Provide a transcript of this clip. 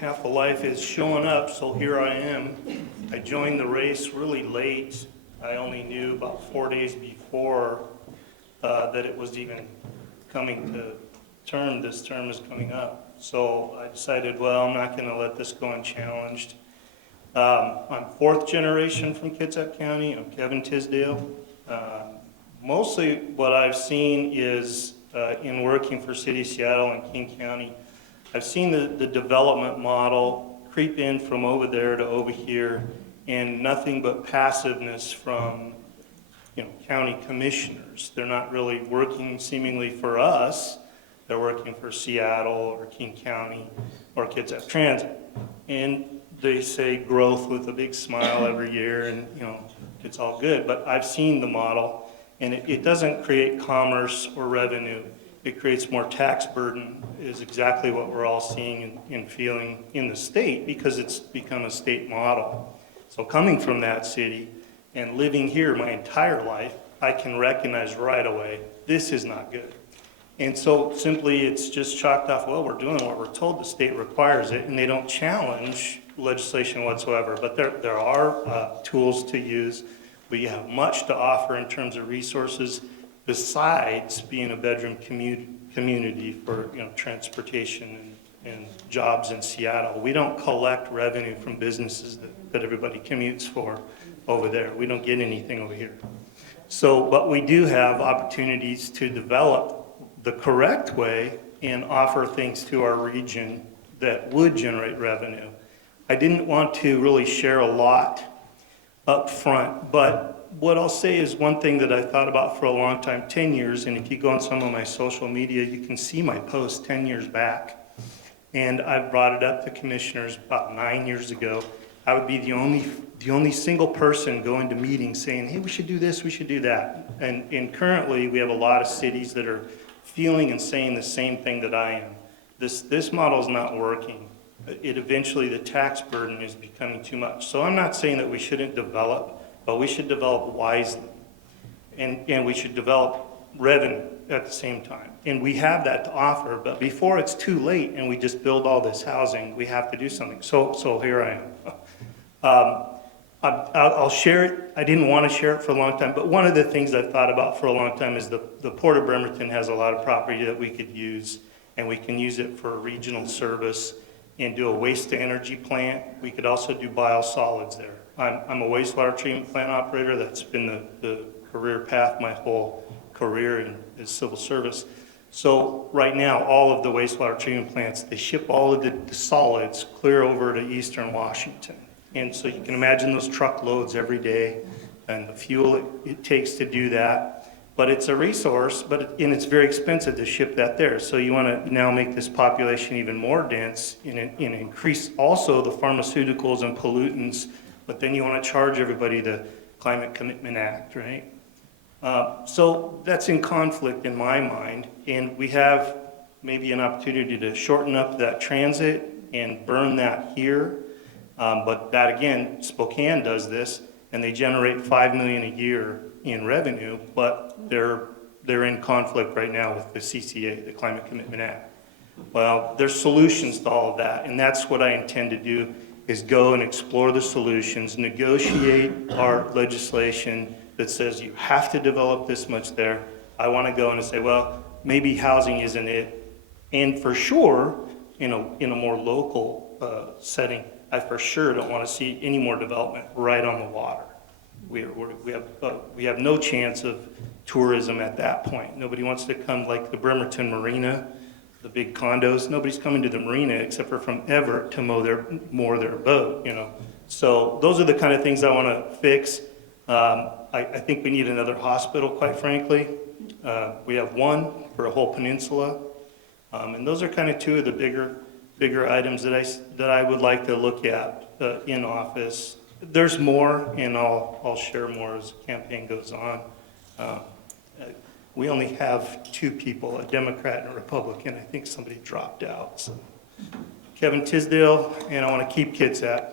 half of life is showing up, so here I am. I joined the race really late. I only knew about 4 days before that it was even coming to term. This term is coming up. So I decided, well, I'm not going to let this go unchallenged. I'm fourth generation from Kitsap County. I'm Kevin Tisdel. Mostly what I've seen is in working for City of Seattle and King County, I've seen the development model creep in from over there to over here, and nothing but passiveness from county commissioners. They're not really working seemingly for us. They're working for Seattle or King County or Kitsap Transit. And they say growth with a big smile every year, and it's all good. But I've seen the model, and it doesn't create commerce or revenue. It creates more tax burden, is exactly what we're all seeing and feeling in the state, because it's become a state model. So coming from that city and living here my entire life, I can recognize right away, this is not good. And so simply it's just chalked off, well, we're doing what we're told, the state requires it, and they don't challenge legislation whatsoever. But there are tools to use. We have much to offer in terms of resources, besides being a bedroom community for transportation and jobs in Seattle. We don't collect revenue from businesses that everybody commutes for over there. We don't get anything over here. So, but we do have opportunities to develop the correct way and offer things to our region that would generate revenue. I didn't want to really share a lot up front, but what I'll say is one thing that I thought about for a long time, 10 years, and if you go on some of my social media, you can see my posts 10 years back. And I brought it up to commissioners about 9 years ago. I would be the only single person going to meetings saying, hey, we should do this, we should do that. And currently, we have a lot of cities that are feeling and saying the same thing that I am. This model is not working. Eventually, the tax burden is becoming too much. So I'm not saying that we shouldn't develop, but we should develop wisely, and we should develop revenue at the same time. And we have that to offer, but before it's too late and we just build all this housing, we have to do something. So here I am. I'll share it. I didn't want to share it for a long time, but one of the things I've thought about for a long time is the Port of Bremerton has a lot of property that we could use, and we can use it for regional service and do a waste-to-energy plant. We could also do biosolids there. I'm a wastewater treatment plant operator. That's been the career path my whole career in civil service. So right now, all of the wastewater treatment plants, they ship all of the solids clear over to Eastern Washington. And so you can imagine those truckloads every day and the fuel it takes to do that. But it's a resource, and it's very expensive to ship that there. So you want to now make this population even more dense and increase also the pharmaceuticals and pollutants, but then you want to charge everybody the Climate Commitment Act, right? So that's in conflict in my mind, and we have maybe an opportunity to shorten up that transit and burn that here. But that again, Spokane does this, and they generate $5 million a year in revenue, but they're in conflict right now with the CCA, the Climate Commitment Act. Well, there's solutions to all of that, and that's what I intend to do, is go and explore the solutions, negotiate our legislation that says you have to develop this much there. I want to go and say, well, maybe housing isn't it, and for sure, in a more local setting, I for sure don't want to see any more development right on the water. We have no chance of tourism at that point. Nobody wants to come like the Bremerton Marina, the big condos. Nobody's coming to the marina except for from Everett to moor their boat, So those are the kind of things I want to fix. I think we need another hospital, quite frankly. We have one for a whole peninsula. And those are kind of two of the bigger items that I would like to look at in office. There's more, and I'll share more as the campaign goes on. We only have two people, a Democrat and a Republican. I think somebody dropped out. So. Kevin Tisdel, and I want to keep Kitsap.